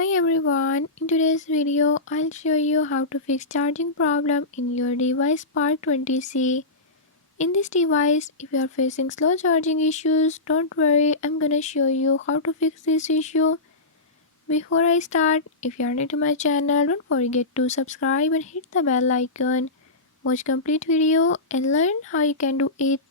Hi everyone, in today's video I'll show you how to fix charging problem in your device Spark 20C. In this device, if you are facing slow charging issues, don't worry, I'm gonna show you how to fix this issue. Before I start, if you are new to my channel, don't forget to subscribe and hit the bell icon. Watch complete video and learn how you can do it.